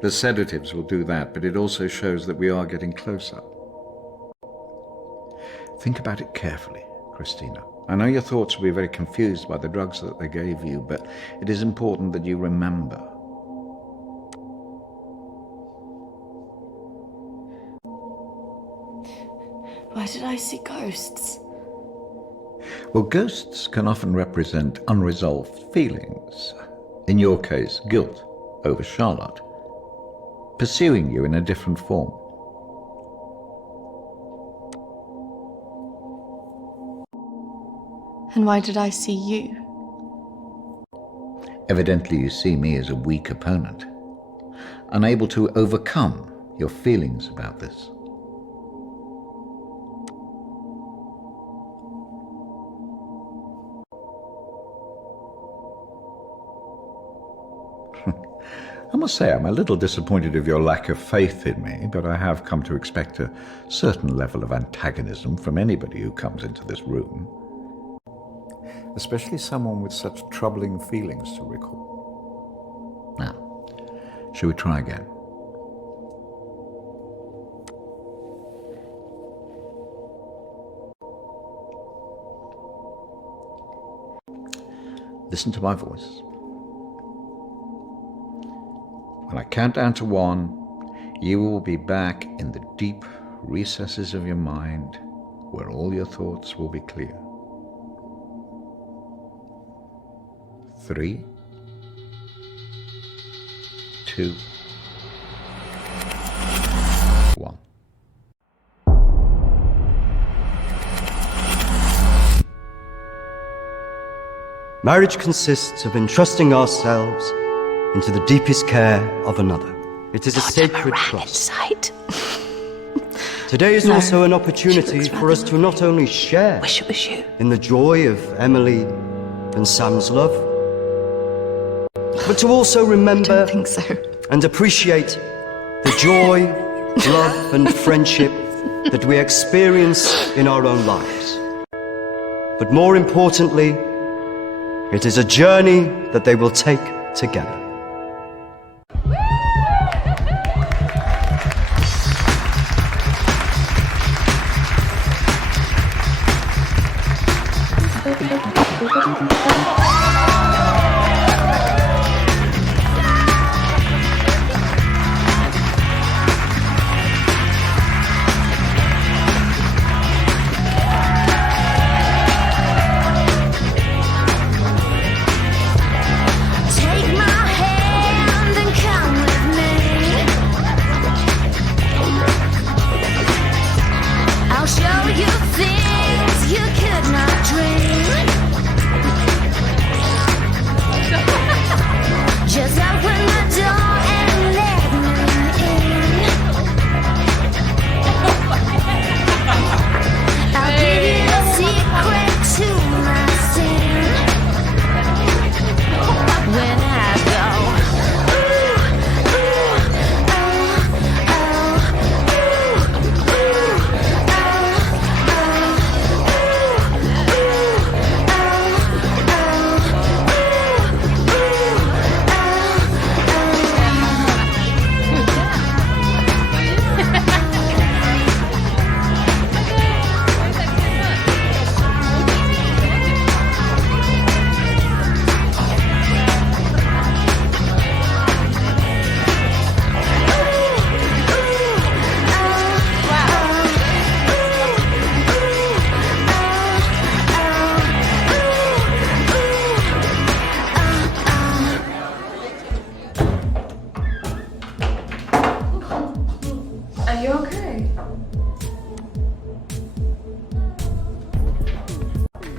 the sedatives will do that, but it also shows that we are getting closer. Think about it carefully, Christina. I know your thoughts will be very confused by the drugs that they gave you, but it is important that you remember. Why did I see ghosts? Well, ghosts can often represent unresolved feelings. In your case, guilt over Charlotte, pursuing you in a different form. And why did I see you? Evidently you see me as a weak opponent, unable to overcome your feelings about this. I must say I'm a little disappointed of your lack of faith in me, but I have come to expect a certain level of antagonism from anybody who comes into this room. Especially someone with such troubling feelings to recall. Now, shall we try again? Listen to my voice. When I count down to 1, you will be back in the deep recesses of your mind where all your thoughts will be clear. 3, 2, 1. Marriage consists of entrusting ourselves into the deepest care of another. It is a sacred trust. Today is also an opportunity for us to not only share in the joy of Emily and Sam's love, but to also remember and appreciate the joy, love, and friendship that we experience in our own lives. But more importantly, it is a journey that they will take together.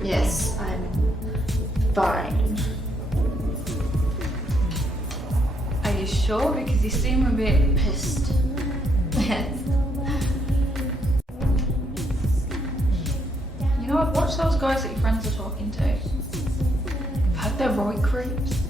Yes, I'm fine. Are you sure? Because you seem a bit pissed. Yes. You know, I've watched those guys that your friends are talking to. I've heard they're right creeps.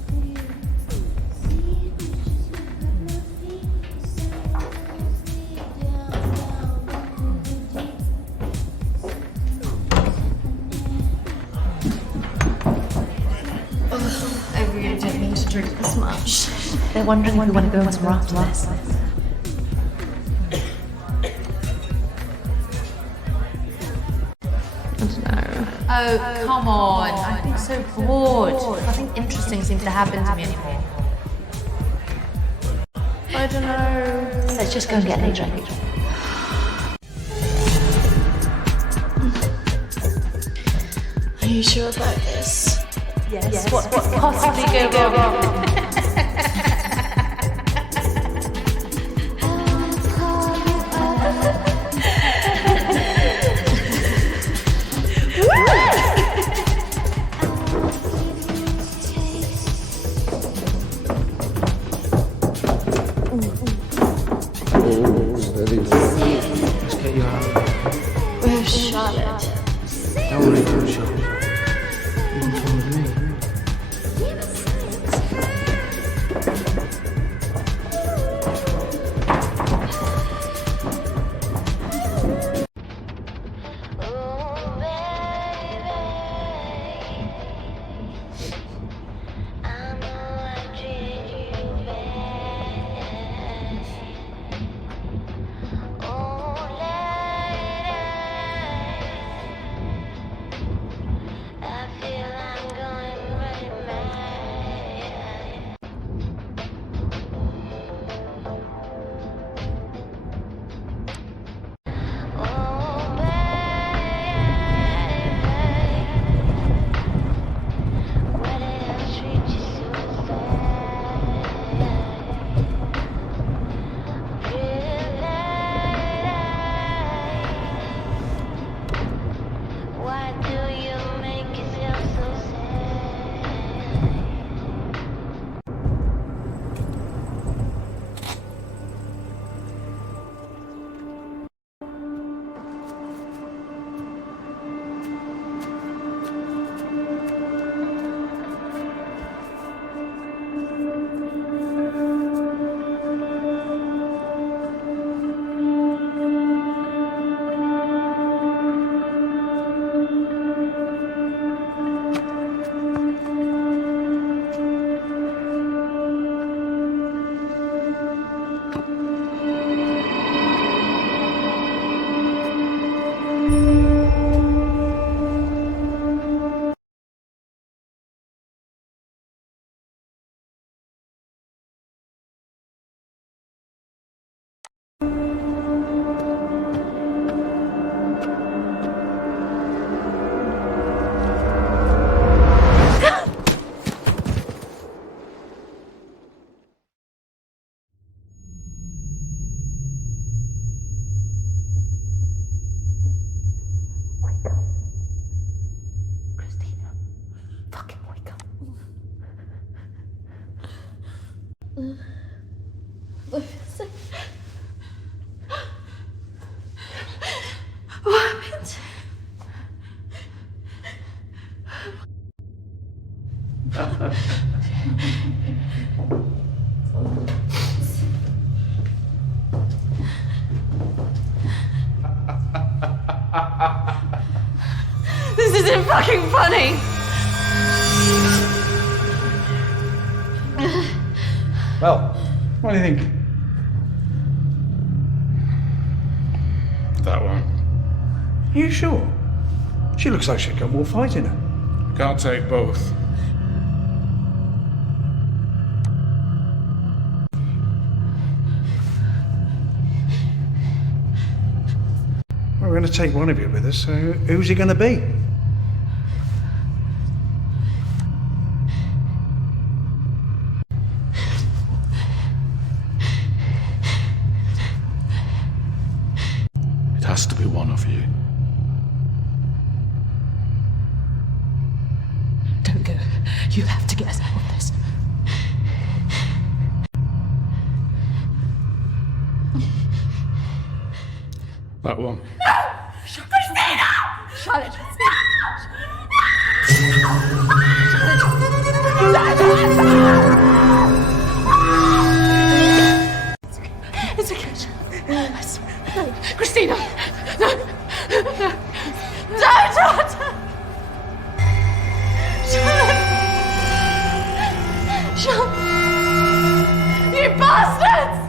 I really don't mean to drink this much. They're wondering if we want to go on some after this. Oh, come on. I've been so bored. Nothing interesting seems to happen to me anymore. I don't know. Let's just go and get a drink. Are you sure about this? Yes. What could possibly go wrong? Let's get you out. Where's Charlotte? Don't worry about Charlotte. You can come with me. This isn't fucking funny! Well, what do you think? That one. Are you sure? She looks like she's got more fight in her. Can't take both. Well, we're going to take one of you with us, so who's he going to be? It has to be one of you. Don't go. You have to get us out of this. That one. Christina! Charlotte! It's okay. I swear. Christina! No! No! Don't! Charlotte! You bastards!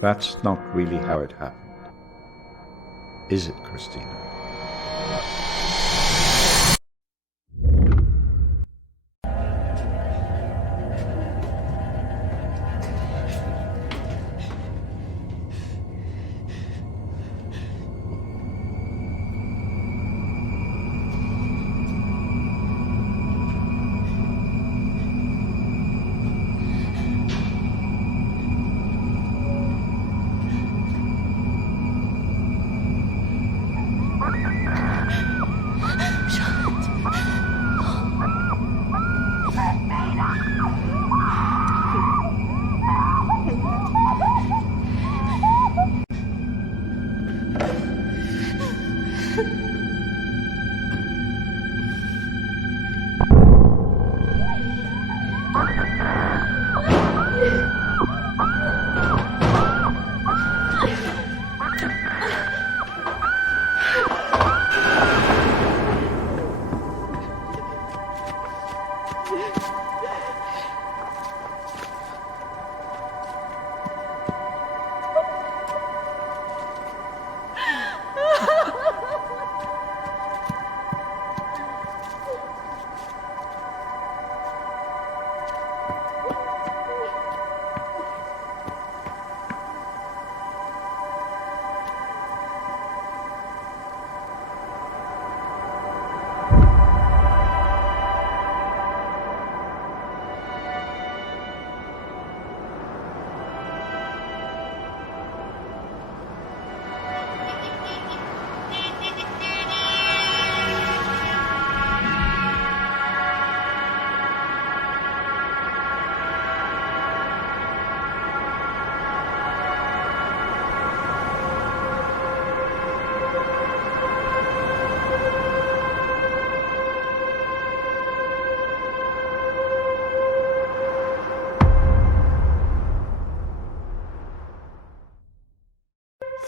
That's not really how it happened. Is it, Christina?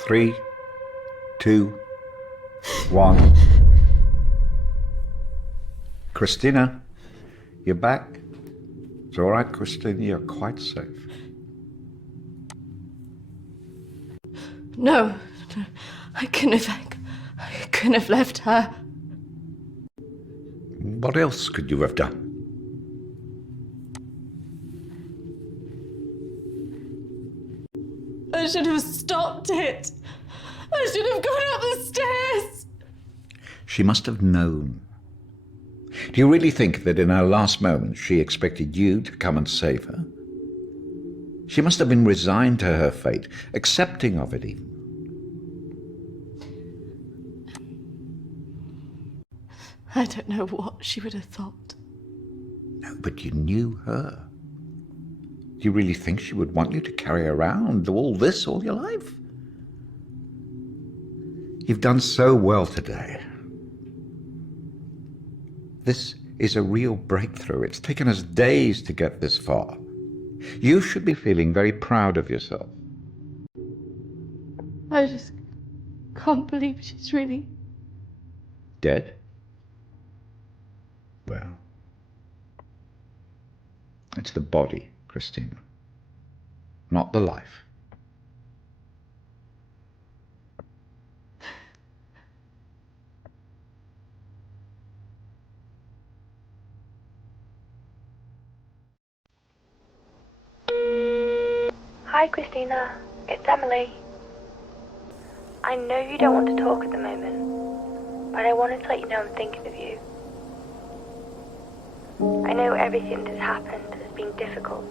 Three, 2, 1. Christina, you're back. It's all right, Christina, you're quite safe. No, I couldn't have left her. What else could you have done? I should have stopped it. I should have gone up the stairs. She must have known. Do you really think that in her last moments she expected you to come and save her? She must have been resigned to her fate, accepting of it even. I don't know what she would have thought. No, but you knew her. Do you really think she would want you to carry around all this all your life? You've done so well today. This is a real breakthrough. It's taken us days to get this far. You should be feeling very proud of yourself. I just can't believe she's really... Dead? Well, it's the body, Christina, not the life. Hi, Christina. It's Emily. I know you don't want to talk at the moment, but I wanted to let you know I'm thinking of you. I know everything that's happened has been difficult,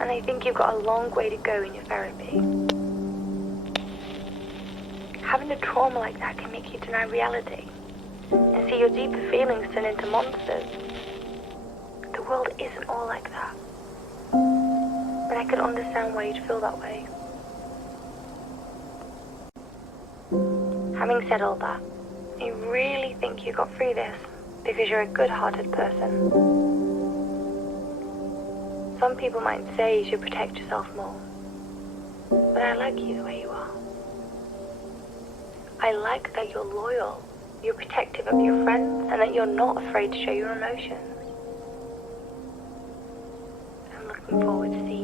and I think you've got a long way to go in your therapy. Having a trauma like that can make you deny reality and see your deeper feelings turn into monsters. The world isn't all like that. But I could understand why you'd feel that way. Having said all that, I really think you got through this because you're a good-hearted person. Some people might say you should protect yourself more, but I like you the way you are. I like that you're loyal, you're protective of your friends, and that you're not afraid to show your emotions. I'm looking forward to seeing